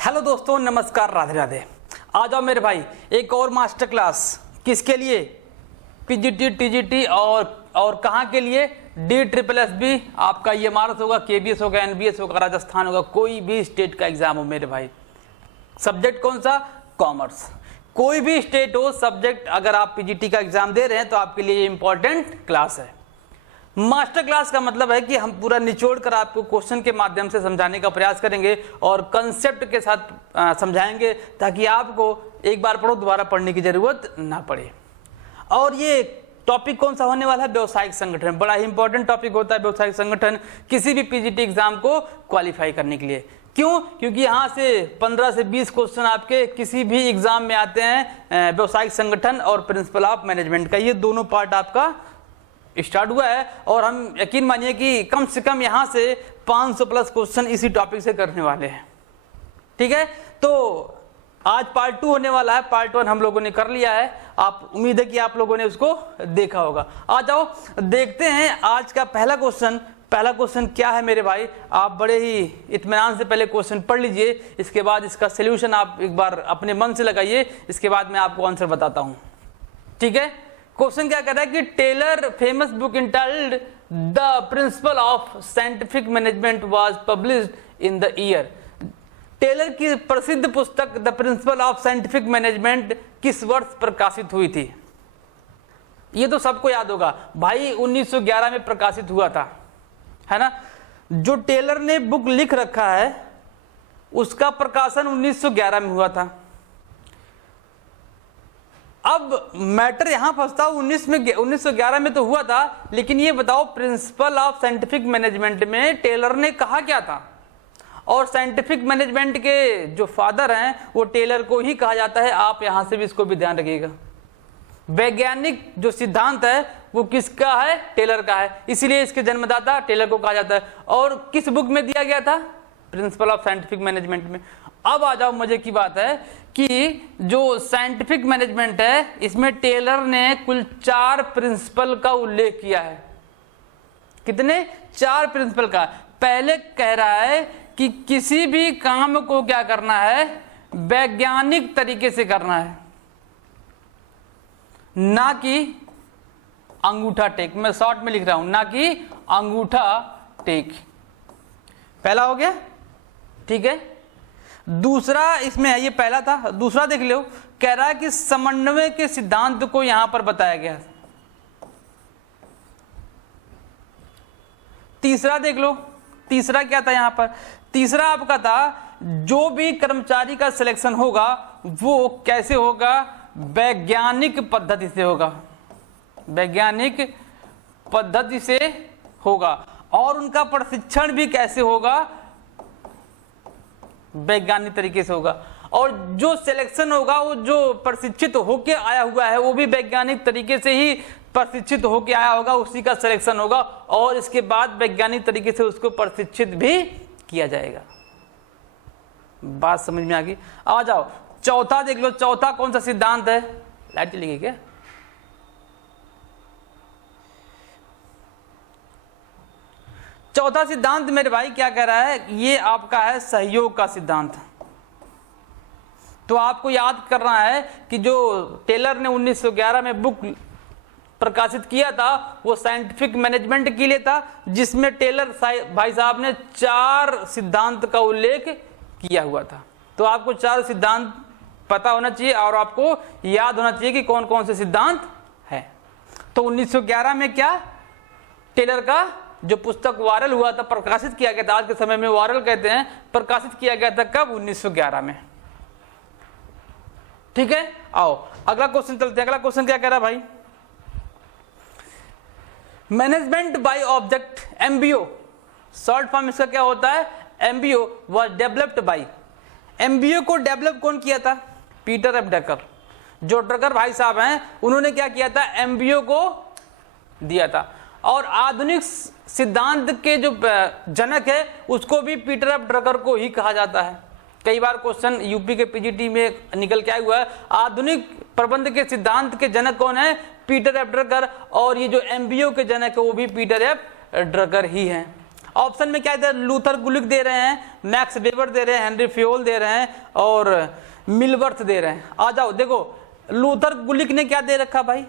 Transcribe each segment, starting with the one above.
Hello दोस्तों, नमस्कार, राधे राधे। आ जाओ मेरे भाई, एक और मास्टर क्लास। किसके लिए? पीजीटी, टीजीटी और कहाँ के लिए? DSSS। आपका EMRS होगा, KBS होगा, NBS होगा, राजस्थान होगा, कोई भी स्टेट का एग्जाम हो मेरे भाई। सब्जेक्ट कौन सा? कॉमर्स। कोई भी स्टेट हो, सब्जेक्ट अगर आप पीजीटी का एग्जाम दे रहे हैं तो आपके लिए इंपॉर्टेंट क्लास है। मास्टर क्लास का मतलब है कि हम पूरा निचोड़ कर आपको क्वेश्चन के माध्यम से समझाने का प्रयास करेंगे और कंसेप्ट के साथ समझाएंगे, ताकि आपको एक बार पढ़ो दोबारा पढ़ने की जरूरत ना पड़े। और ये टॉपिक कौन सा होने वाला है? व्यवसायिक संगठन। बड़ा ही इंपॉर्टेंट टॉपिक होता है व्यवसायिक संगठन किसी भी पीजीटी एग्जाम को क्वालिफाई करने के लिए। क्यों? क्योंकि यहाँ से 15 से 20 क्वेश्चन आपके किसी भी एग्जाम में आते हैं व्यवसायिक संगठन और प्रिंसिपल ऑफ मैनेजमेंट का। ये दोनों पार्ट आपका स्टार्ट हुआ है और हम यकीन मानिए कि कम से कम यहाँ से 500 प्लस क्वेश्चन इसी टॉपिक से करने वाले हैं। ठीक है, तो आज पार्ट 2 होने वाला है। पार्ट 1 हम लोगों ने कर लिया है। आप उम्मीद है कि आप लोगों ने उसको देखा होगा। आ जाओ देखते हैं आज का पहला क्वेश्चन। पहला क्वेश्चन क्या है मेरे भाई? आप बड़े ही इत्मीनान से पहले क्वेश्चन पढ़ लीजिए, इसके बाद इसका सोल्यूशन आप एक बार अपने मन से लगाइए, इसके बाद मैं आपको आंसर बताता हूं। ठीक है, क्वेश्चन क्या कह रहा है कि Taylor famous book entitled the principle of scientific management was published in the year. Taylor की प्रसिद्ध पुस्तक the principle of scientific management किस वर्ष प्रकाशित हुई थी? ये तो सबको याद होगा भाई, 1911 में प्रकाशित हुआ था, है ना। जो टेलर ने बुक लिख रखा है उसका प्रकाशन 1911 में हुआ था। अब मैटर यहां फंसता, 1911 में तो हुआ था, लेकिन ये बताओ प्रिंसिपल ऑफ साइंटिफिक मैनेजमेंट में टेलर ने कहा क्या था? और साइंटिफिक मैनेजमेंट के जो फादर हैं वो टेलर को ही कहा जाता है। आप यहां से भी इसको भी ध्यान रखिएगा। वैज्ञानिक जो सिद्धांत है वो किसका है? टेलर का है, इसीलिए इसके जन्मदाता टेलर को कहा जाता है। और किस बुक में दिया गया था? प्रिंसिपल ऑफ साइंटिफिक मैनेजमेंट में। अब आ जाओ, मजे की बात है कि जो साइंटिफिक मैनेजमेंट है इसमें टेलर ने कुल 4 प्रिंसिपल का उल्लेख किया है। कितने? 4 प्रिंसिपल का। पहले कह रहा है कि किसी भी काम को क्या करना है? वैज्ञानिक तरीके से करना है, ना कि अंगूठा टेक। मैं शॉर्ट में लिख रहा हूं, ना कि अंगूठा टेक। पहला हो गया, ठीक है। दूसरा इसमें है, ये पहला था। दूसरा देख लो, कह रहा है कि समन्वय के सिद्धांत को यहां पर बताया गया। तीसरा देख लो, तीसरा क्या था यहां पर? तीसरा आपका था जो भी कर्मचारी का सिलेक्शन होगा वो कैसे होगा? वैज्ञानिक पद्धति से होगा, वैज्ञानिक पद्धति से होगा। और उनका प्रशिक्षण भी कैसे होगा? वैज्ञानिक तरीके से होगा। और जो सिलेक्शन होगा वो जो प्रशिक्षित होके आया हुआ है वो भी वैज्ञानिक तरीके से ही प्रशिक्षित होके आया होगा, उसी का सिलेक्शन होगा और इसके बाद वैज्ञानिक तरीके से उसको प्रशिक्षित भी किया जाएगा। बात समझ में आ गई? आ जाओ चौथा देख लो। चौथा कौन सा सिद्धांत है? लाइट चली गई क्या? चौथा सिद्धांत मेरे भाई क्या कह रहा है? ये आपका है सहयोग का सिद्धांत। तो आपको याद करना है कि जो टेलर ने 1911 में बुक प्रकाशित किया था वो साइंटिफिक मैनेजमेंट के लिए था, जिसमें टेलर भाई साहब ने 4 सिद्धांत का उल्लेख किया हुआ था। तो आपको 4 सिद्धांत पता होना चाहिए और आपको याद होना चाहिए कि कौन कौन से सिद्धांत है। तो 1911 में क्या टेलर का जो पुस्तक वायरल हुआ था, प्रकाशित किया गया था, आज के समय में वायरल कहते हैं, प्रकाशित किया गया था कब? 1911 में। ठीक है, आओ अगला क्वेश्चन चलते हैं। अगला क्वेश्चन क्या कह रहा है भाई? Management by object, MBO short form इसका क्या होता है? MBO was developed by. MBO को डेवलप कौन किया था? Peter F Drucker. जो ड्रकर भाई साहब हैं उन्होंने क्या किया था? MBO को दिया था। और आधुनिक सिद्धांत के जो जनक है उसको भी पीटर एफ ड्रकर को ही कहा जाता है। कई बार क्वेश्चन यूपी के पीजीटी में निकल के आया हुआ है, आधुनिक प्रबंध के सिद्धांत के जनक कौन है? Peter F Drucker. और ये जो MBO के जनक है वो भी पीटर एफ ड्रकर ही हैं। ऑप्शन में क्या दे, लूथर गुलिक दे रहे हैं, मैक्स वेबर दे रहे हैं, हेनरी फ्योल दे रहे हैं और मिलवर्थ दे रहे हैं। आ जाओ देखो, लूथर गुलिक ने क्या दे रखा भाई,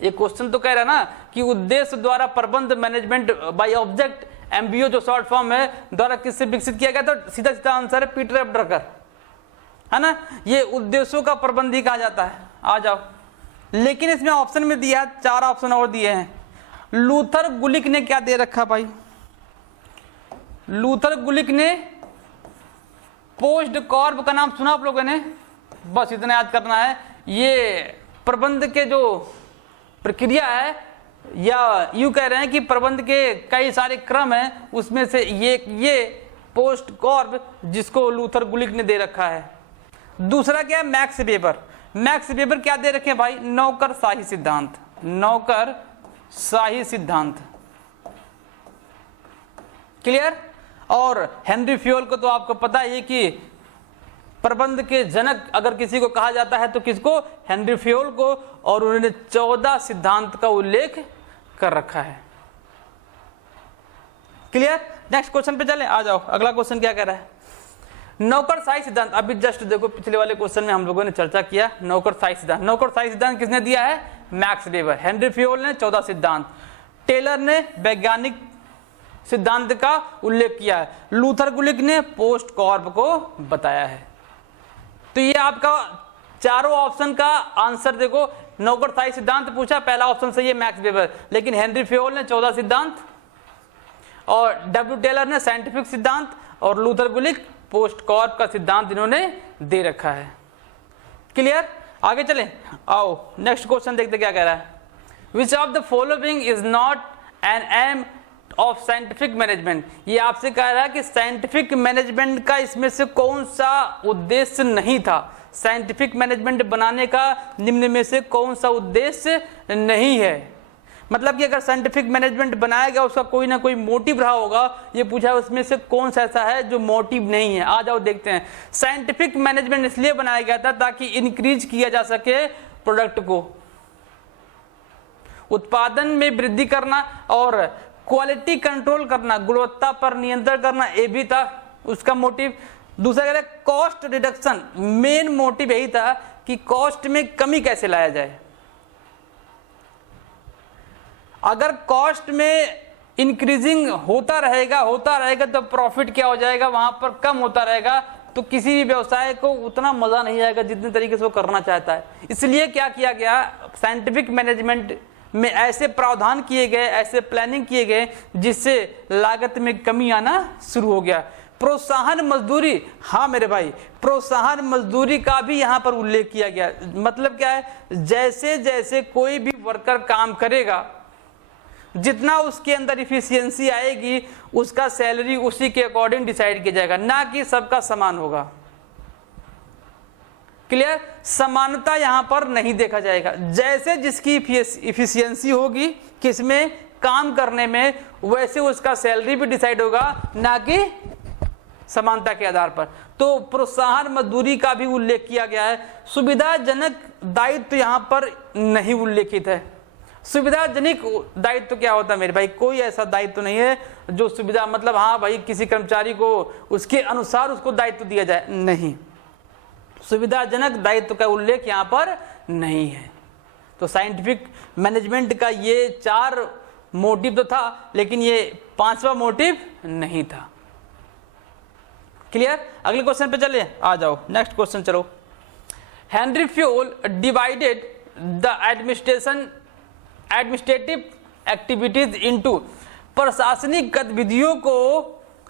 ये क्वेश्चन तो कह रहा है ना कि उद्देश्य द्वारा प्रबंध मैनेजमेंट बाय ऑब्जेक्ट, एमबीओ जो शॉर्ट फॉर्म है, द्वारा किससे विकसित किया गया, तो सीधा सीधा आंसर है पीटर एफ ड्रकर, है ना। ये उद्देश्यों का प्रबंधी कहा जाता है। आ जाओ, लेकिन इसमें ऑप्शन में दिया 4 ऑप्शन और दिए हैं। लूथर गुलिक ने क्या दे रखा भाई, लूथर गुलिक ने पोस्ट कॉर्प का नाम सुना आप लोगों ने, बस इतना याद करना है। ये प्रबंध के जो प्रक्रिया है, या यूं कह रहे हैं कि प्रबंध के कई सारे क्रम हैं, उसमें से ये पोस्ट कॉर्प जिसको लूथर गुलिक ने दे रखा है। दूसरा क्या है, मैक्स वेबर। मैक्स वेबर क्या दे रखे हैं भाई, नौकरशाही सिद्धांत, नौकरशाही सिद्धांत, क्लियर। और हेनरी फ्योल को तो आपको पता है कि प्रबंध के जनक अगर किसी को कहा जाता है तो किसको, हेनरी फ्योल को, और उन्होंने 14 सिद्धांत का उल्लेख कर रखा है, क्लियर। नेक्स्ट क्वेश्चन पे चले, आ जाओ। अगला क्वेश्चन क्या कह रहा है, नौकरशाही सिद्धांत। अभी जस्ट देखो पिछले वाले क्वेश्चन में हम लोगों ने चर्चा किया नौकरशाही सिद्धांत। नौकरशाही सिद्धांत किसने दिया है, मैक्स वेबर। हेनरी फ्योल ने 14 सिद्धांत, टेलर ने वैज्ञानिक सिद्धांत का उल्लेख किया है, लूथर गुलिक ने पोस्ट कॉर्प को बताया है। तो ये आपका चारों ऑप्शन का आंसर देखो, नौकरशाही सिद्धांत पूछा, पहला ऑप्शन सही है मैक्स वेबर, लेकिन हेनरी फ्योल ने 14 सिद्धांत, और डब्ल्यू टेलर ने साइंटिफिक सिद्धांत, और लूथर गुलिक पोस्ट कॉर्प का सिद्धांत इन्होंने दे रखा है, क्लियर। आगे चलें, आओ नेक्स्ट क्वेश्चन देखते क्या कह रहा है। Which of the following is not an aim of scientific management. ये आपसे कह रहा है कि साइंटिफिक मैनेजमेंट का इसमें से कौन सा उद्देश्य नहीं था, साइंटिफिक मैनेजमेंट बनाने का निम्न में से कौन सा उद्देश्य नहीं है। मतलब कि अगर साइंटिफिक मैनेजमेंट बनाया गया उसका कोई ना कोई मोटिव रहा होगा, ये पूछा उसमें से कौन सा ऐसा है जो मोटिव नहीं है। आ जाओ देखते हैं। साइंटिफिक मैनेजमेंट इसलिए बनाया गया था ताकि इंक्रीज किया जा सके प्रोडक्ट को, उत्पादन में वृद्धि करना और क्वालिटी कंट्रोल करना, गुणवत्ता पर नियंत्रण करना, ये भी था उसका मोटिव। दूसरा कह रहे कॉस्ट रिडक्शन, मेन मोटिव यही था कि कॉस्ट में कमी कैसे लाया जाए। अगर कॉस्ट में इंक्रीजिंग होता रहेगा तो प्रॉफिट क्या हो जाएगा, वहां पर कम होता रहेगा, तो किसी भी व्यवसाय को उतना मजा नहीं आएगा जितने तरीके से वो करना चाहता है। इसलिए क्या किया गया, साइंटिफिक मैनेजमेंट में ऐसे प्रावधान किए गए, ऐसे प्लानिंग किए गए जिससे लागत में कमी आना शुरू हो गया। प्रोत्साहन मजदूरी, हाँ मेरे भाई, प्रोत्साहन मजदूरी का भी यहाँ पर उल्लेख किया गया। मतलब क्या है, जैसे जैसे कोई भी वर्कर काम करेगा, जितना उसके अंदर इफिशियंसी आएगी उसका सैलरी उसी के अकॉर्डिंग डिसाइड किया जाएगा, ना कि सबका समान होगा, क्लियर। समानता यहां पर नहीं देखा जाएगा, जैसे जिसकी इफिशियंसी होगी किसमें, काम करने में, वैसे उसका सैलरी भी डिसाइड होगा, ना कि समानता के आधार पर। तो प्रोत्साहन मजदूरी का भी उल्लेख किया गया है। सुविधाजनक दायित्व यहां पर नहीं उल्लेखित है। सुविधाजनक दायित्व क्या होता है मेरे भाई, कोई ऐसा दायित्व नहीं है जो सुविधा, मतलब हाँ भाई किसी कर्मचारी को उसके अनुसार उसको दायित्व दिया जाए, नहीं, सुविधाजनक दायित्व का उल्लेख यहां पर नहीं है। तो साइंटिफिक मैनेजमेंट का ये 4 मोटिव तो था, लेकिन ये 5वां मोटिव नहीं था, क्लियर। अगले क्वेश्चन पे चले, आ जाओ नेक्स्ट क्वेश्चन चलो। Henry Fayol divided the administrative activities into, प्रशासनिक गतिविधियों को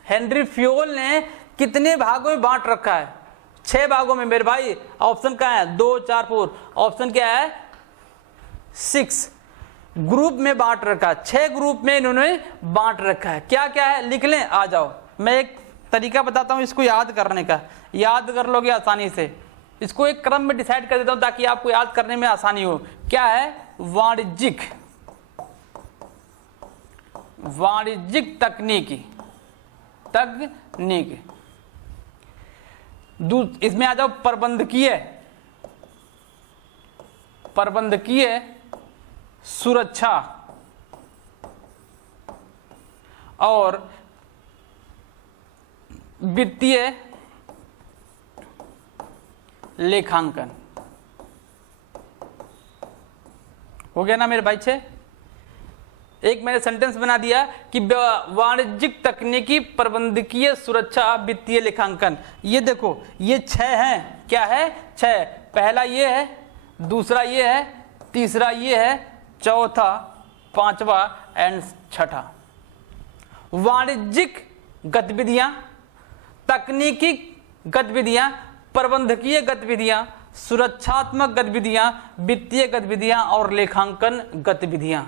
हेनरी फ्योल ने कितने भागों में बांट रखा है, 6 भागों में मेरे भाई। ऑप्शन क्या है, 2, 4, 4, ऑप्शन क्या है 6 ग्रुप में बांट रखा, 6 ग्रुप में इन्होंने बांट रखा है। क्या क्या है लिख लें, आ जाओ। मैं एक तरीका बताता हूं इसको याद करने का, याद कर लोगे आसानी से। इसको एक क्रम में डिसाइड कर देता हूं ताकि आपको याद करने में आसानी हो। क्या है, वाणिज्यिक तकनीक, इसमें आ जाओ प्रबंधकीय सुरक्षा, और वित्तीय लेखांकन। हो गया ना मेरे भाई? 6 एक मैंने सेंटेंस बना दिया कि वाणिज्यिक तकनीकी प्रबंधकीय सुरक्षा वित्तीय लेखांकन। ये देखो ये 6 हैं। क्या है? 6। पहला ये है, दूसरा ये है, तीसरा ये है, चौथा, पांचवा एंड छठा। वाणिज्यिक गतिविधियां, तकनीकी गतिविधियां, प्रबंधकीय गतिविधियां, सुरक्षात्मक गतिविधियां, वित्तीय गतिविधियां और लेखांकन गतिविधियां।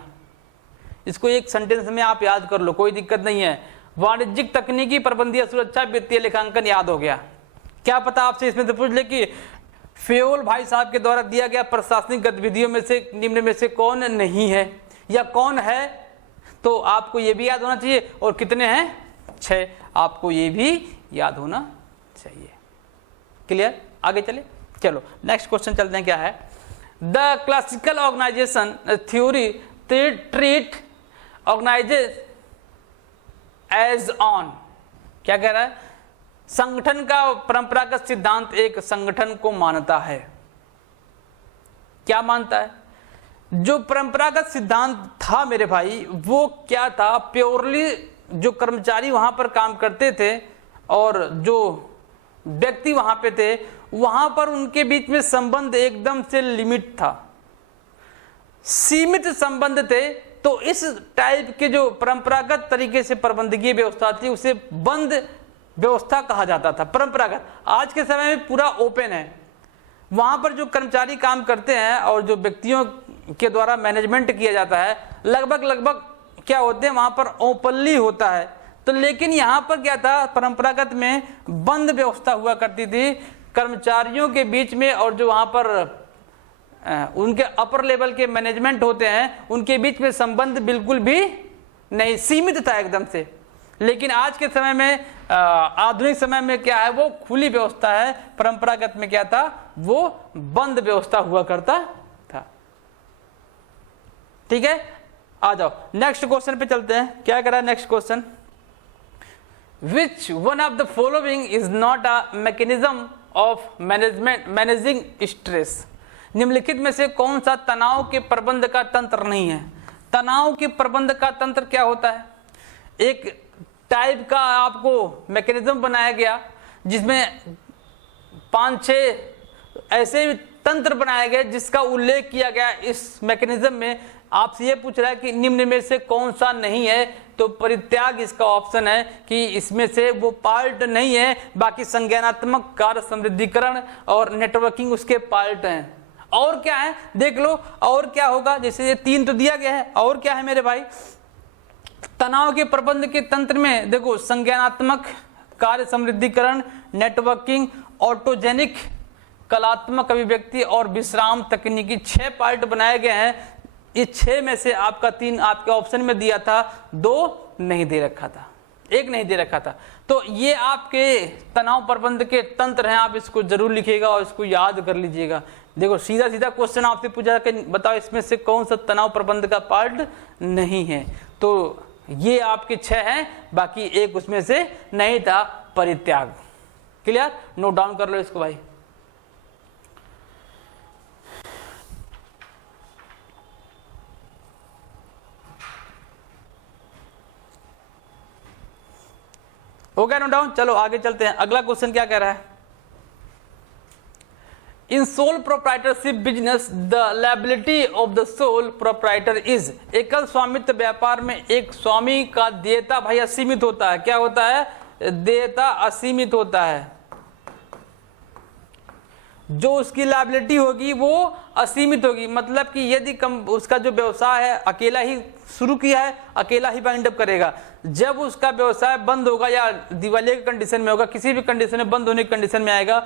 इसको एक सेंटेंस में आप याद कर लो, कोई दिक्कत नहीं है। वाणिज्यिक तकनीकी प्रबंधकीय सुरक्षा वित्तीय लेखांकन याद हो गया। क्या पता आपसे इसमें से पूछ ले कि फेयोल भाई साहब के द्वारा दिया गया प्रशासनिक गतिविधियों में से निम्न में से कौन नहीं है या कौन है, तो आपको ये भी याद होना चाहिए। और कितने हैं? 6। आपको ये भी याद होना चाहिए। क्लियर? आगे चले, चलो नेक्स्ट क्वेश्चन चलते हैं। क्या है? The classical organization theory treat organizes as on. क्या कह रहा है? संगठन का परंपरागत सिद्धांत एक संगठन को मानता है। क्या मानता है? जो परंपरागत सिद्धांत था मेरे भाई, वो क्या था? प्योरली जो कर्मचारी वहां पर काम करते थे और जो व्यक्ति वहां पे थे, वहां पर उनके बीच में संबंध एकदम से लिमिट था, सीमित संबंध थे। तो इस टाइप के जो परंपरागत तरीके से प्रबंधकीय व्यवस्था थी उसे बंद व्यवस्था कहा जाता था। परंपरागत। आज के समय में पूरा ओपन है। वहां पर जो कर्मचारी काम करते हैं और जो व्यक्तियों के द्वारा मैनेजमेंट किया जाता है, लगभग क्या होते हैं वहां पर ओपनली होता है। तो लेकिन यहां पर क्या था? परंपरागत में बंद व्यवस्था हुआ करती थी कर्मचारियों के बीच में, और जो वहां पर उनके अपर लेवल के मैनेजमेंट होते हैं उनके बीच में संबंध बिल्कुल भी नहीं, सीमित था एकदम से। लेकिन आज के समय में आधुनिक समय में क्या है? वो खुली व्यवस्था है। परंपरागत में क्या था? वो बंद व्यवस्था हुआ करता था। ठीक है, आ जाओ नेक्स्ट क्वेश्चन पे चलते हैं। क्या कह रहा है next question? Which one of the following is not a mechanism of managing stress? निम्नलिखित में से कौन सा तनाव के प्रबंध का तंत्र नहीं है? तनाव के प्रबंध का तंत्र क्या होता है? एक टाइप का आपको मैकेनिज्म बनाया गया जिसमें 5-6 ऐसे तंत्र बनाए गए जिसका उल्लेख किया गया इस मैकेनिज्म में। आपसे ये पूछ रहा है कि निम्न में से कौन सा नहीं है, तो परित्याग इसका ऑप्शन है कि इसमें से वो पार्ट नहीं है। बाकी संज्ञानात्मक कार्य समृद्धिकरण और नेटवर्किंग उसके पार्ट हैं। और क्या है देख लो, और क्या होगा? जैसे ये 3 तो दिया गया है, और क्या है मेरे भाई? तनाव के प्रबंध के तंत्र में देखो संज्ञानात्मक कार्य समृद्धिकरण, नेटवर्किंग, ऑटोजेनिक, कलात्मक अभिव्यक्ति और विश्राम तकनीकी 6 पार्ट बनाए गए हैं। ये 6 में से आपका 3 आपके ऑप्शन में दिया था, 2 नहीं दे रखा था, 1 नहीं दे रखा था। तो ये आपके तनाव प्रबंध के तंत्र हैं। आप इसको जरूर लिखिएगा और इसको याद कर लीजिएगा। देखो सीधा क्वेश्चन आपसे पूछा कि बताओ इसमें से कौन सा तनाव प्रबंध का पार्ट नहीं है, तो ये आपके 6 हैं, बाकी 1 उसमें से नहीं था, परित्याग। क्लियर? नोट डाउन कर लो इसको भाई। हो गया नोट डाउन? चलो आगे चलते हैं। अगला क्वेश्चन क्या कह रहा है? In sole proprietorship business the liability of the sole proprietor is. एकल स्वामित्व व्यापार में एक स्वामी का देयता भाई असीमित होता है। क्या होता है? देयता असीमित होता है। जो उसकी लायबिलिटी होगी वो असीमित होगी। मतलब कि यदि उसका जो व्यवसाय है अकेला ही शुरू किया है, अकेला ही वाइंड अप करेगा। जब उसका व्यवसाय बंद होगा या दिवालिया की कंडीशन में होगा, किसी भी कंडीशन में बंद होने की कंडीशन में आएगा,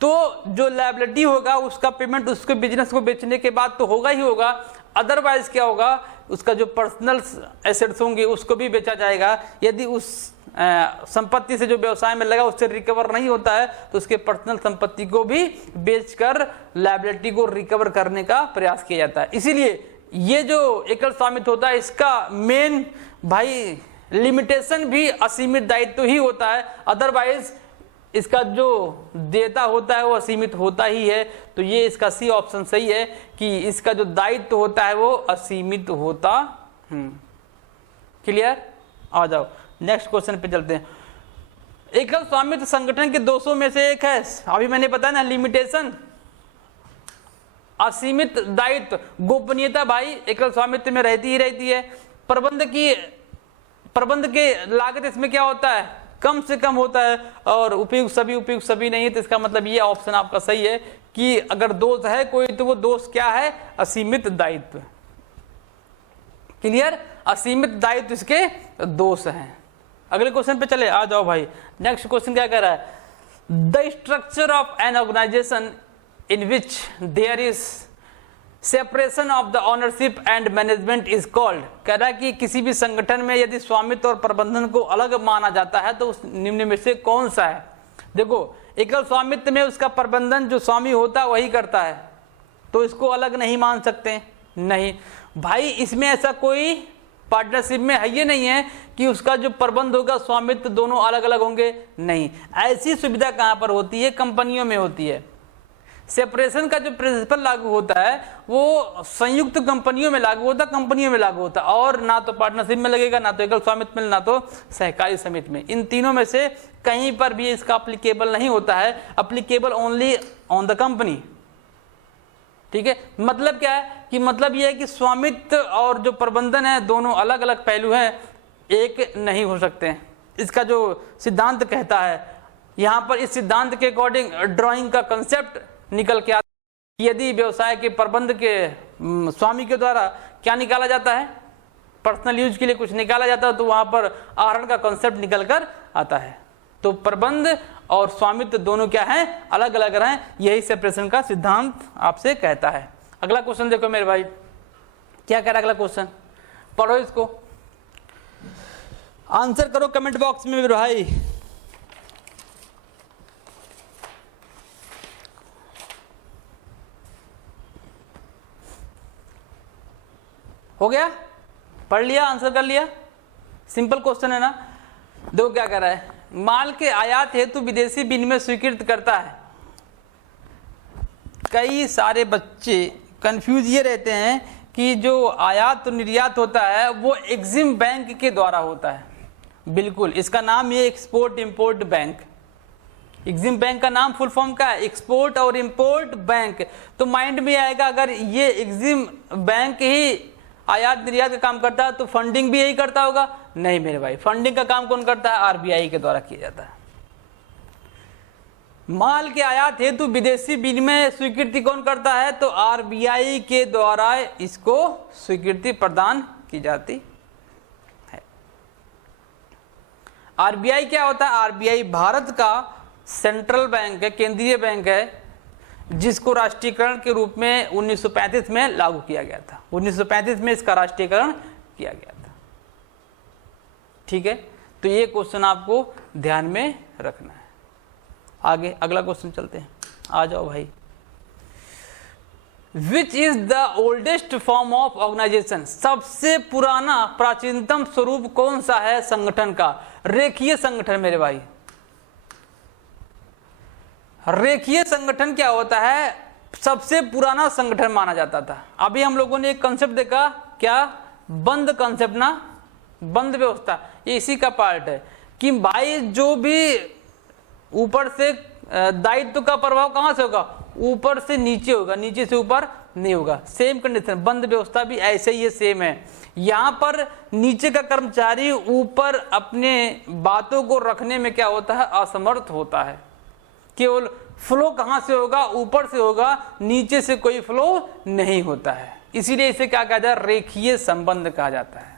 तो जो लायबिलिटी होगा उसका पेमेंट उसके बिजनेस को बेचने के बाद तो होगा ही होगा। अदरवाइज क्या होगा? उसका जो पर्सनल एसेट्स होंगे उसको भी बेचा जाएगा। यदि उस संपत्ति से जो व्यवसाय में लगा उससे रिकवर नहीं होता है तो उसके पर्सनल संपत्ति को भी बेचकर लायबिलिटी को रिकवर करने का प्रयास किया जाता है। इसीलिए ये जो एकल स्वामित्व होता है इसका मेन भाई लिमिटेशन भी असीमित दायित्व ही होता है, अदरवाइज इसका जो देयता होता है वो असीमित होता ही है। तो ये इसका सी ऑप्शन सही है कि इसका जो दायित्व होता है वो असीमित होता। क्लियर? आ जाओ नेक्स्ट क्वेश्चन पे चलते हैं। एकल स्वामित्व संगठन के दोषों में से एक है, अभी मैंने बताया ना, लिमिटेशन, असीमित दायित्व, गोपनीयता भाई एकल स्वामित्व में रहती ही रहती है। प्रबंध के लागत इसमें क्या होता है, कम से कम होता है, और उपयुक्त सभी नहीं है। तो इसका मतलब ये ऑप्शन आपका सही है कि अगर दोष है कोई तो वो दोष क्या है, असीमित दायित्व। क्लियर? असीमित दायित्व इसके दोष हैं। अगले क्वेश्चन पे चले, आ जाओ भाई। नेक्स्ट क्वेश्चन क्या कह रहा है, the structure of an organization in which there is separation of the ownership and management is called. कह रहा है कि किसी भी संगठन में यदि स्वामित्व और प्रबंधन को अलग माना जाता है तो उस निम्न में से कौन सा है। देखो, एकल स्वामित्व में उसका प्रबंधन जो स्वामी होता है वही करता है, तो इसको अलग नहीं मान सकते। नहीं भाई, इसमें ऐसा कोई पार्टनरशिप में है ये नहीं है कि उसका जो प्रबंध होगा स्वामित्व दोनों अलग अलग होंगे। नहीं, ऐसी सुविधा कहां पर होती है, कंपनियों में होती है। सेपरेशन का जो प्रिंसिपल लागू होता है वो संयुक्त कंपनियों में लागू होता है, कंपनियों में लागू होता है, और ना तो पार्टनरशिप में लगेगा, ना तो एकल स्वामित्व में, ना तो सहकारी समिति में। इन तीनों में से कहीं पर भी इसका अप्लीकेबल नहीं होता है, applicable only on the company. ठीक है, मतलब क्या है कि मतलब यह है कि स्वामित्व और जो प्रबंधन है दोनों अलग अलग पहलू हैं, एक नहीं हो सकते। इसका जो सिद्धांत कहता है, यहां पर इस सिद्धांत के अकॉर्डिंग ड्राइंग का कंसेप्ट निकल के आता है। यदि व्यवसाय के प्रबंध के स्वामी के द्वारा क्या निकाला जाता है, पर्सनल यूज के लिए कुछ निकाला जाता है, तो वहां पर आहरण का कंसेप्ट निकल कर आता है। तो प्रबंध और स्वामित्व दोनों क्या हैं, अलग अलग हैं। यही सेपरेशन का सिद्धांत आपसे कहता है। अगला क्वेश्चन देखो मेरे भाई, क्या कह रहा है अगला क्वेश्चन, पढ़ो इसको, आंसर करो कमेंट बॉक्स में मेरे भाई। हो गया, पढ़ लिया, आंसर कर लिया, सिंपल क्वेश्चन है ना। देखो क्या कह रहा है, माल के आयात हेतु विदेशी विनिमय स्वीकृत करता है। कई सारे बच्चे कंफ्यूज ये रहते हैं कि जो आयात और निर्यात होता है वो एग्जिम बैंक के द्वारा होता है। बिल्कुल, इसका नाम ये export import bank. EXIM bank का नाम फुल फॉर्म का है, एक्सपोर्ट और इंपोर्ट बैंक। तो माइंड में आएगा अगर ये एग्जिम बैंक ही आयात निर्यात का काम करता है तो फंडिंग भी यही करता होगा। नहीं मेरे भाई, फंडिंग का काम कौन करता है, आरबीआई के द्वारा किया जाता है। माल के आयात हेतु विदेशी विनिमय स्वीकृति कौन करता है, तो आरबीआई के द्वारा इसको स्वीकृति प्रदान की जाती है। आरबीआई क्या होता है, आरबीआई भारत का सेंट्रल बैंक है, केंद्रीय बैंक है, जिसको राष्ट्रीयकरण के रूप में 1935 में लागू किया गया था। 1935 में इसका राष्ट्रीयकरण किया गया था। ठीक है, तो ये क्वेश्चन आपको ध्यान में रखना है। आगे अगला क्वेश्चन चलते हैं, आ जाओ भाई। Which is the oldest form of organization, सबसे पुराना प्राचीनतम स्वरूप कौन सा है संगठन का। रेखीय संगठन मेरे भाई। रेखीय संगठन क्या होता है, सबसे पुराना संगठन माना जाता था। अभी हम लोगों ने एक कंसेप्ट देखा, क्या, बंद कंसेप्ट ना, बंद व्यवस्था। ये इसी का पार्ट है कि भाई जो भी ऊपर से दायित्व का प्रभाव कहां से होगा, ऊपर से नीचे होगा, नीचे से ऊपर नहीं होगा। सेम कंडीशन, बंद व्यवस्था भी ऐसे ही सेम है। यहां पर नीचे का कर्मचारी ऊपर अपने बातों को रखने में क्या होता है, असमर्थ होता है। केवल फ्लो कहां से होगा, ऊपर से होगा, नीचे से कोई फ्लो नहीं होता है। इसीलिए इसे क्या कहा जाता है, रेखीय संबंध कहा जाता है।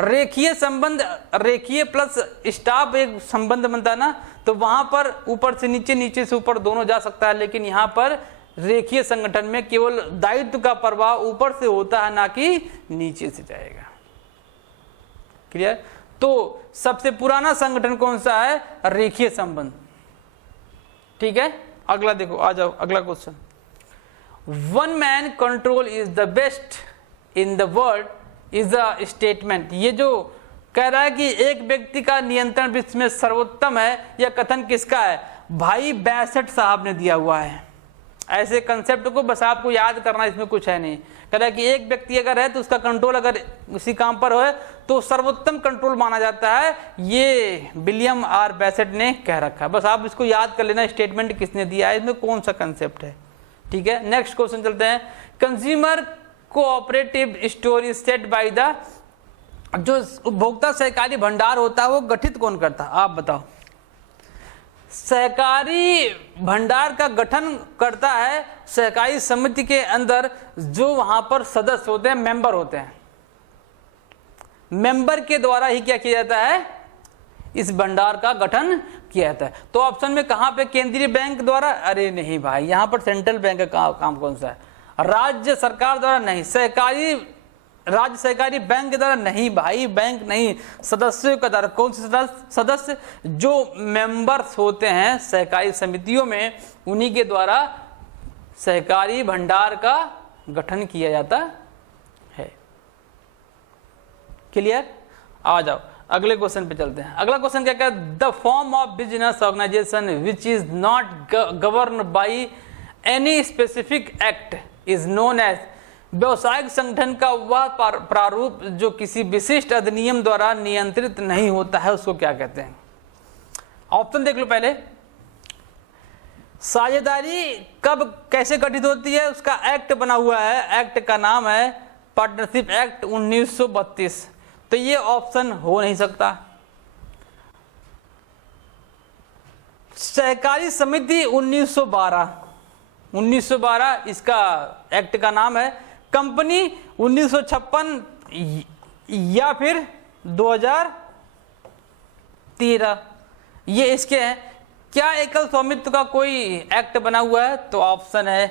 रेखीय संबंध, रेखीय प्लस स्टाफ एक संबंध बनता है ना, तो वहां पर ऊपर से नीचे, नीचे से ऊपर दोनों जा सकता है। लेकिन यहां पर रेखीय संगठन में केवल दायित्व का प्रभाव ऊपर से होता है, ना कि नीचे से जाएगा। क्लियर? तो सबसे पुराना संगठन कौन सा है, रेखीय संबंध। ठीक है, अगला देखो, आ जाओ अगला question. One man control is the best in the world is a statement. ये जो कह रहा है कि एक व्यक्ति का नियंत्रण विश्व में सर्वोत्तम है, यह कथन किसका है? भाई 62 साहब ने दिया हुआ है। ऐसे कंसेप्ट को बस आपको याद करना, इसमें कुछ है नहीं। कह रहा है कि एक व्यक्ति अगर है तो उसका कंट्रोल अगर उसी काम पर हो तो सर्वोत्तम कंट्रोल माना जाता है। ये विलियम आर बैसेट ने कह रखा है। बस आप इसको याद कर लेना, स्टेटमेंट किसने दिया है, इसमें कौन सा कंसेप्ट है। ठीक है, नेक्स्ट क्वेश्चन चलते हैं। Consumer cooperative store is set by the, जो उपभोक्ता सहकारी भंडार होता है वो गठित कौन करता है? आप बताओ। सहकारी भंडार का गठन करता है सहकारी समिति के अंदर जो वहां पर सदस्य होते हैं, मेंबर होते हैं। मेंबर के द्वारा ही क्या किया जाता है? इस भंडार का गठन किया जाता है। तो ऑप्शन में कहां पे? केंद्रीय बैंक द्वारा? अरे नहीं भाई, यहां पर सेंट्रल बैंक का काम कौन सा है? राज्य सरकार द्वारा नहीं, राज्य सहकारी बैंक के द्वारा नहीं भाई, बैंक नहीं, सदस्यों के द्वारा। कौन से सदस्य? जो मेंबर्स होते हैं सहकारी समितियों में, उन्हीं के द्वारा सहकारी भंडार का गठन किया जाता है। क्लियर? आ जाओ अगले क्वेश्चन पे चलते हैं। अगला क्वेश्चन क्या कहता है? The form of business organization which is not govern by any specific act is known as, व्यवसायिक संगठन का वह प्रारूप जो किसी विशिष्ट अधिनियम द्वारा नियंत्रित नहीं होता है, उसको क्या कहते हैं? ऑप्शन देख लो पहले। साझेदारी कब कैसे गठित होती है? उसका एक्ट बना हुआ है, एक्ट का नाम है पार्टनरशिप एक्ट 1932। तो ये ऑप्शन हो नहीं सकता। सहकारी समिति 1912 इसका एक्ट का नाम है। कंपनी 1956 या फिर 2013, ये इसके हैं। क्या एकल स्वामित्व का कोई एक्ट बना हुआ है? तो ऑप्शन है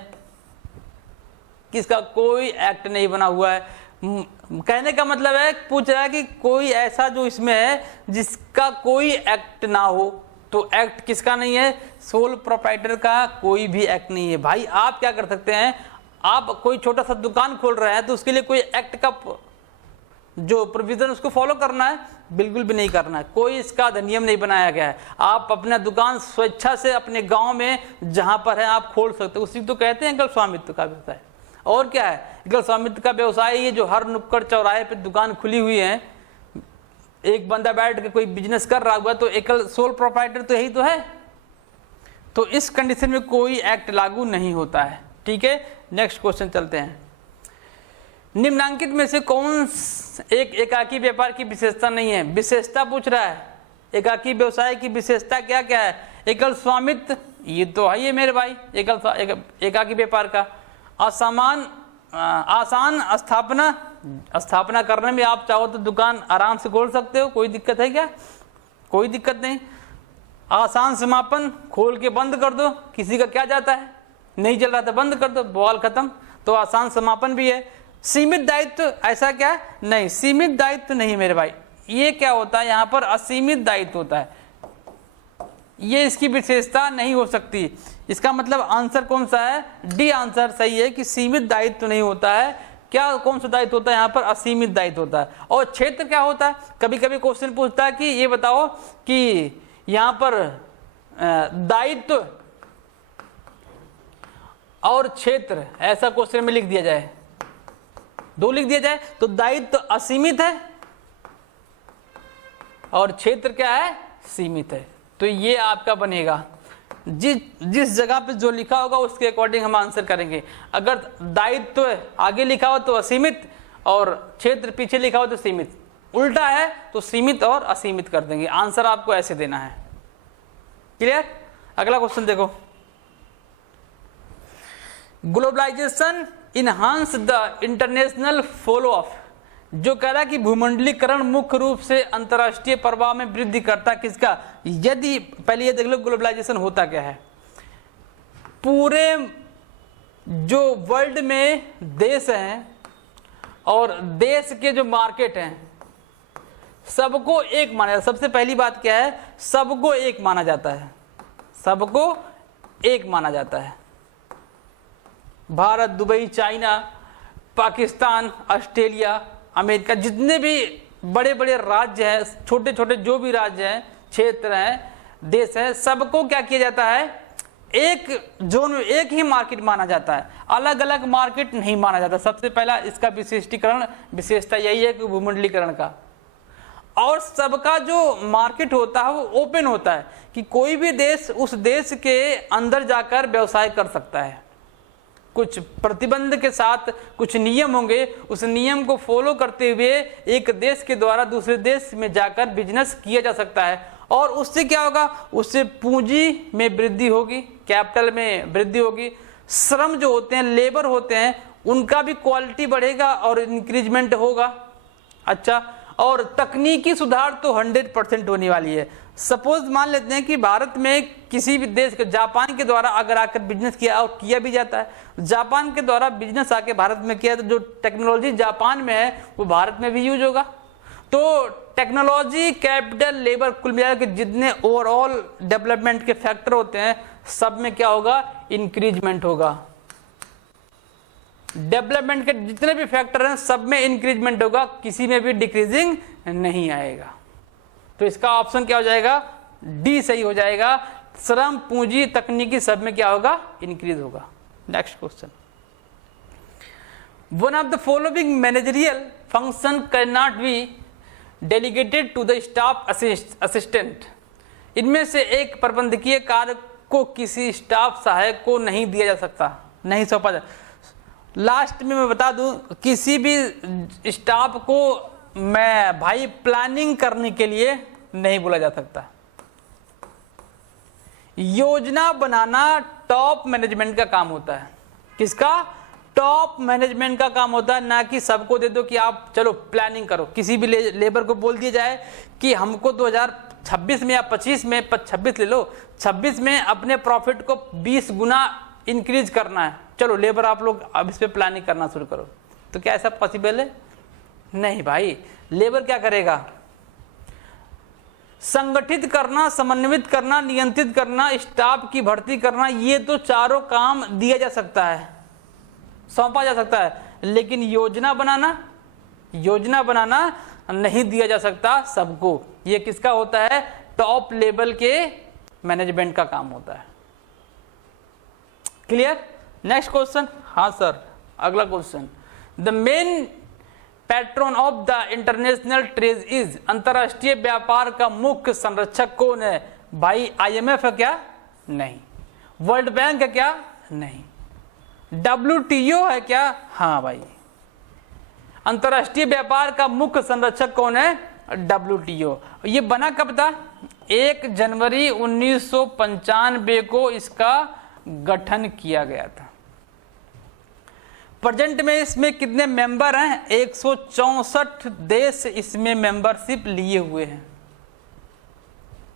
किसका? कोई एक्ट नहीं बना हुआ है। कहने का मतलब है, पूछ रहा है कि कोई ऐसा जो इसमें है जिसका कोई एक्ट ना हो। तो एक्ट किसका नहीं है? सोल प्रोप्राइटर का कोई भी एक्ट नहीं है। भाई आप क्या कर सकते हैं? आप कोई छोटा सा दुकान खोल रहे हैं तो उसके लिए कोई एक्ट का जो प्रोविजन उसको फॉलो करना है? बिल्कुल भी नहीं करना है। कोई इसका अधिनियम नहीं बनाया गया है। आप अपना दुकान स्वेच्छा से अपने गांव में जहां पर है आप खोल सकते हो। उसी तो कहते हैं एकल स्वामित्व का व्यवसाय। और क्या है? एकल स्वामित्व का व्यवसाय ये जो हर नुक्कड़ चौराहे पे दुकान खुली हुई है, एक बंदा बैठ के कोई बिजनेस कर रहा हुआ, तो एकल सोल प्रोप्राइटर तो यही तो है। तो इस कंडीशन में कोई एक्ट लागू नहीं होता है। ठीक है, नेक्स्ट क्वेश्चन चलते हैं। निम्नांकित में से कौन एक एकाकी व्यापार की विशेषता नहीं है? विशेषता पूछ रहा है। एकाकी व्यवसाय की विशेषता क्या क्या है? एकल स्वामित्व, ये तो है ये मेरे भाई एकाकी व्यापार का। आसान स्थापना करने में आप चाहो तो दुकान आराम से खोल सकते हो, कोई दिक्कत है क्या? कोई दिक्कत नहीं। आसान समापन, खोल के बंद कर दो, किसी का क्या जाता है? नहीं चल रहा था बंद कर दो, बवाल खत्म। तो आसान समापन भी है। सीमित दायित्व, ऐसा क्या? नहीं, सीमित दायित्व नहीं मेरे भाई। ये क्या होता है? यहाँ पर असीमित दायित्व होता है। ये इसकी विशेषता नहीं हो सकती। इसका मतलब आंसर कौन सा है? डी आंसर सही है कि सीमित दायित्व नहीं होता है। क्या कौन सा दायित्व होता है? यहाँ पर असीमित दायित्व होता है। और क्षेत्र क्या होता है? कभी कभी क्वेश्चन पूछता है कि ये बताओ कि यहाँ पर दायित्व और क्षेत्र, ऐसा क्वेश्चन में लिख दिया जाए, दो लिख दिया जाए, तो दायित्व असीमित है और क्षेत्र क्या है? सीमित है। तो ये आपका बनेगा। जिस जगह पे जो लिखा होगा उसके अकॉर्डिंग हम आंसर करेंगे। अगर दायित्व आगे लिखा हो तो असीमित और क्षेत्र पीछे लिखा हो तो सीमित, उल्टा है तो सीमित और असीमित कर देंगे। आंसर आपको ऐसे देना है। क्लियर? अगला क्वेश्चन देखो। Globalization enhance the international follow of, जो कह रहा है कि भूमंडलीकरण मुख्य रूप से अंतर्राष्ट्रीय प्रभाव में वृद्धि करता किसका? यदि पहले ये देख लो ग्लोबलाइजेशन होता क्या है। पूरे जो वर्ल्ड में देश हैं और देश के जो मार्केट हैं सबको एक माना जाता है। सबसे पहली बात क्या है? सबको एक माना जाता है। सबको एक माना जाता है। Bharat, Dubai, China, Pakistan, Australia, America, जितने भी बड़े बड़े राज्य हैं, छोटे छोटे जो भी राज्य हैं, क्षेत्र हैं, देश है, सबको क्या किया जाता है, एक जोन में एक ही मार्केट माना जाता है, अलग अलग मार्केट नहीं माना जाता। सबसे पहला इसका विशिष्टीकरण, विशेषता यही है कि भूमंडलीकरण का, और सबका जो मार्केट होता है वो ओपन होता है कि कोई भी देश उस देश के अंदर जाकर व्यवसाय कर सकता है। कुछ प्रतिबंध के साथ कुछ नियम होंगे, उस नियम को फॉलो करते हुए एक देश के द्वारा दूसरे देश में जाकर बिजनेस किया जा सकता है, और उससे क्या होगा, उससे पूंजी में वृद्धि होगी, कैपिटल में वृद्धि होगी, श्रम जो होते हैं, लेबर होते हैं, उनका भी क्वालिटी बढ़ेगा और इंक्रीजमेंट होगा। अच्छा, और तकनीकी सुधार तो 100% होने वाली है। सपोज मान लेते हैं कि भारत में किसी भी देश के, जापान के द्वारा अगर आकर बिजनेस किया, और किया भी जाता है, जापान के द्वारा बिजनेस आके भारत में किया, तो जो टेक्नोलॉजी जापान में है वो भारत में भी यूज होगा। तो टेक्नोलॉजी, कैपिटल, लेबर, कुल मिलाकर के जितने ओवरऑल डेवलपमेंट के फैक्टर होते हैं, सब में क्या होगा, इंक्रीजमेंट होगा। डेवलपमेंट के जितने भी फैक्टर हैं सब में इंक्रीजमेंट होगा, किसी में भी डिक्रीजिंग नहीं आएगा। तो इसका ऑप्शन क्या हो जाएगा, डी सही हो जाएगा। श्रम, पूंजी, तकनीकी, सब में क्या होगा, इंक्रीज होगा। Next question, one of the following managerial function can not be delegated to the staff assistant. इनमें से एक प्रबंधकीय कार्य को किसी स्टाफ सहायक को नहीं दिया जा सकता, नहीं सौंपा जा। लास्ट में मैं बता दूं, किसी भी स्टाफ को मैं भाई प्लानिंग करने के लिए नहीं बोला जा सकता। योजना बनाना टॉप मैनेजमेंट का काम होता है। किसका, टॉप मैनेजमेंट का काम होता है, ना कि सबको दे दो कि आप चलो प्लानिंग करो। किसी भी लेबर को बोल दिया जाए कि हमको 2026 में या 25 में, 26 ले लो, 26 में अपने प्रॉफिट को 20 गुना इंक्रीज करना है, चलो लेबर आप लोग अब इस पे प्लानिंग करना शुरू करो। तो क्या ऐसा पॉसिबल है, नहीं भाई। लेबर क्या करेगा, संगठित करना, समन्वित करना, नियंत्रित करना, स्टाफ की भर्ती करना, ये तो चारों काम दिया जा सकता है, सौंपा जा सकता है, लेकिन योजना बनाना नहीं दिया जा सकता सबको। ये किसका होता है, टॉप लेवल के मैनेजमेंट का काम होता है। क्लियर। नेक्स्ट क्वेश्चन, हाँ सर, अगला question, the main pattern of the international trade is, अंतरराष्ट्रीय व्यापार का मुख्य संरक्षक कौन है भाई, IMF है क्या, नहीं। वर्ल्ड बैंक है क्या, नहीं। WTO है क्या, हाँ भाई। अंतरराष्ट्रीय व्यापार का मुख्य संरक्षक कौन है, WTO। ये बना कब था, 1 जनवरी 1995 को इसका गठन किया गया था। प्रेजेंट में इसमें कितने मेंबर हैं, 164 देश इसमें मेंबरशिप लिए हुए हैं।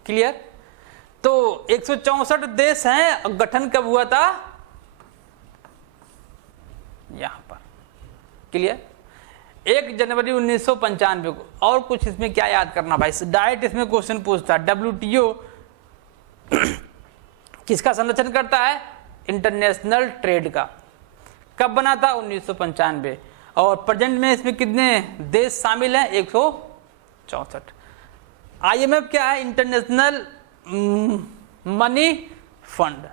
क्लियर। तो 164 देश हैं, गठन कब हुआ था, यहां पर। क्लियर। 1 जनवरी 1995 को। और कुछ इसमें क्या याद करना भाई, डायरेक्ट इसमें क्वेश्चन पूछता है। WTO किसका संरक्षण करता है, इंटरनेशनल ट्रेड का। कब बना था, 1995। और प्रेजेंट में इसमें कितने देश शामिल हैं, 164। IMF क्या है, इंटरनेशनल मनी फंड।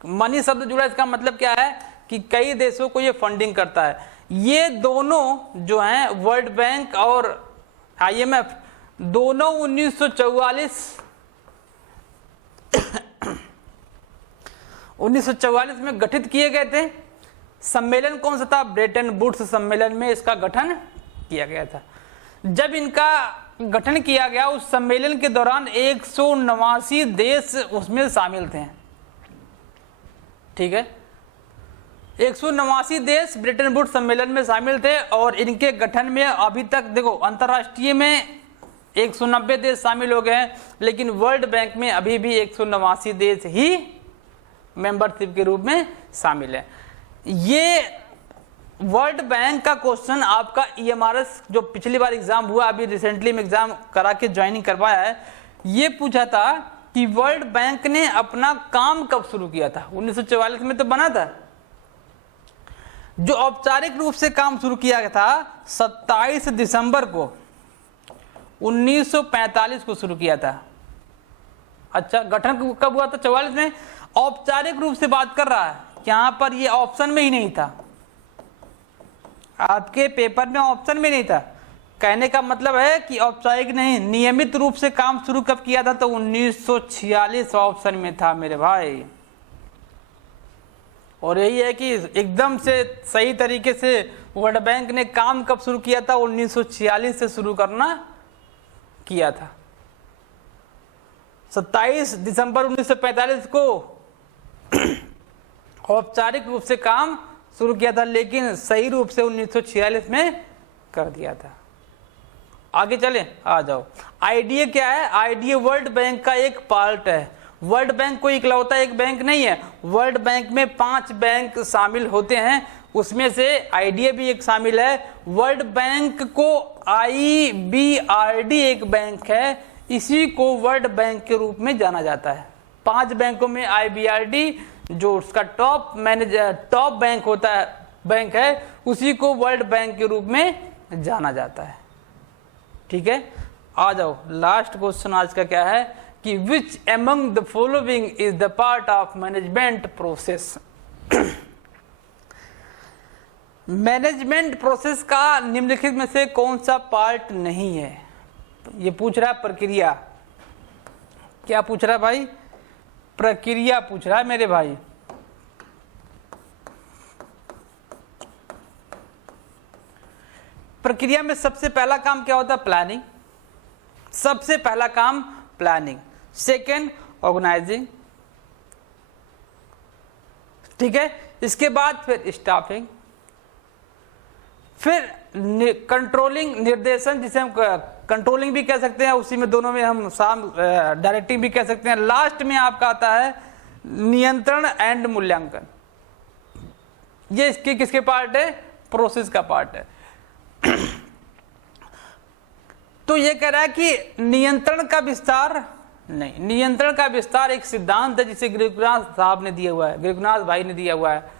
मनी शब्द जुड़ा, इसका मतलब क्या है कि कई देशों को ये फंडिंग करता है। ये दोनों जो हैं, वर्ल्ड बैंक और IMF, दोनों 1944 में गठित किए गए थे। सम्मेलन कौन सा था, ब्रेटन वुड्स सम्मेलन में इसका गठन किया गया था। जब इनका गठन किया गया, उस सम्मेलन के दौरान 189 देश उसमें शामिल थे। ठीक है, 189 देश ब्रेटन वुड्स सम्मेलन में शामिल थे। और इनके गठन में अभी तक देखो, अंतरराष्ट्रीय में 190 देश शामिल हो गए हैं, लेकिन वर्ल्ड बैंक में अभी भी 189 देश ही मेंबरशिप के रूप में शामिल है। ये वर्ल्ड बैंक का क्वेश्चन आपका EMRS जो पिछली बार एग्जाम हुआ, अभी रिसेंटली में एग्जाम करा के ज्वाइनिंग करवाया है, ये पूछा था कि वर्ल्ड बैंक ने अपना काम कब शुरू किया था। 1944 में तो बना था। जो औपचारिक रूप से काम शुरू किया गया था 27 दिसंबर को 1945 को शुरू किया था। अच्छा, गठन कब हुआ था? 44 में। औपचारिक रूप से बात कर रहा है, यहां पर ये ऑप्शन में ही नहीं था, आपके पेपर में ऑप्शन में नहीं था। कहने का मतलब है कि औपचारिक नहीं, नियमित रूप से काम शुरू कब किया था? तो 1946 ऑप्शन में था मेरे भाई। और यही है कि एकदम से सही तरीके से वर्ल्ड बैंक ने काम कब शुरू किया था? 1946 से शुरू करना किया था। 27 दिसंबर 1945 को औपचारिक रूप से काम शुरू किया था, लेकिन सही रूप से 1946 में कर दिया था। आगे चले, आ जाओ। आईडीए क्या है? आईडीए वर्ल्ड बैंक का एक पार्ट है। वर्ल्ड बैंक कोई इकलौता एक बैंक नहीं है, वर्ल्ड बैंक में 5 बैंक शामिल होते हैं, उसमें से आईडीए भी एक शामिल है। वर्ल्ड बैंक को IBRD एक बैंक है, इसी को वर्ल्ड बैंक के रूप में जाना जाता है। 5 बैंकों में IBRD जो उसका टॉप बैंक होता है, बैंक है, उसी को वर्ल्ड बैंक के रूप में जाना जाता है। ठीक है, आ जाओ। लास्ट क्वेश्चन आज का क्या है कि which among the following is the part of management process. Management process का निम्नलिखित में से कौन सा पार्ट नहीं है? ये पूछ रहा है प्रक्रिया। क्या पूछ रहा है भाई? प्रक्रिया पूछ रहा है मेरे भाई। प्रक्रिया में सबसे पहला काम क्या होता है? प्लानिंग। सबसे पहला काम प्लानिंग, सेकेंड ऑर्गेनाइजिंग, ठीक है। इसके बाद फिर स्टाफिंग, फिर कंट्रोलिंग, निर्देशन, जिसे हम कंट्रोलिंग भी कह सकते हैं, उसी में दोनों में हम डायरेक्टिंग भी कह सकते हैं। लास्ट में आपका आता है नियंत्रण एंड मूल्यांकन। ये इसके किसके पार्ट है? प्रोसेस का पार्ट है। तो ये कह रहा है कि नियंत्रण का विस्तार नहीं, नियंत्रण का विस्तार एक सिद्धांत है जिसे गृहनाथ साहब ने दिया हुआ है, गृहनाथ भाई ने दिया हुआ है।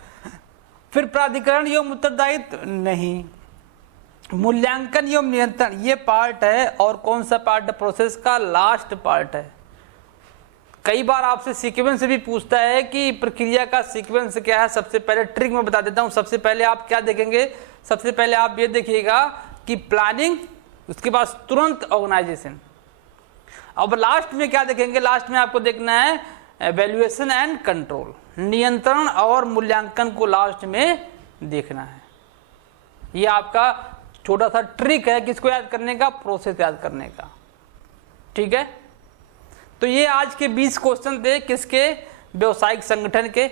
फिर प्राधिकरण एवं उत्तरदायित्व नहीं, मूल्यांकन एवं नियंत्रण ये पार्ट है। और कौन सा पार्ट? प्रोसेस का लास्ट पार्ट है। कई बार आपसे सीक्वेंस भी पूछता है कि प्रक्रिया का सीक्वेंस क्या है। सबसे पहले ट्रिक में बता देता हूं। सबसे पहले आप क्या देखेंगे? सबसे पहले आप ये देखिएगा कि प्लानिंग, उसके बाद तुरंत ऑर्गेनाइजेशन। अब लास्ट में क्या देखेंगे? लास्ट में आपको देखना है एवेल्युएशन एंड कंट्रोल, नियंत्रण और मूल्यांकन को लास्ट में देखना है। ये आपका छोटा सा ट्रिक है किसको याद करने का? प्रोसेस याद करने का। ठीक है, तो ये आज के 20 क्वेश्चन थे किसके? व्यवसायिक संगठन के।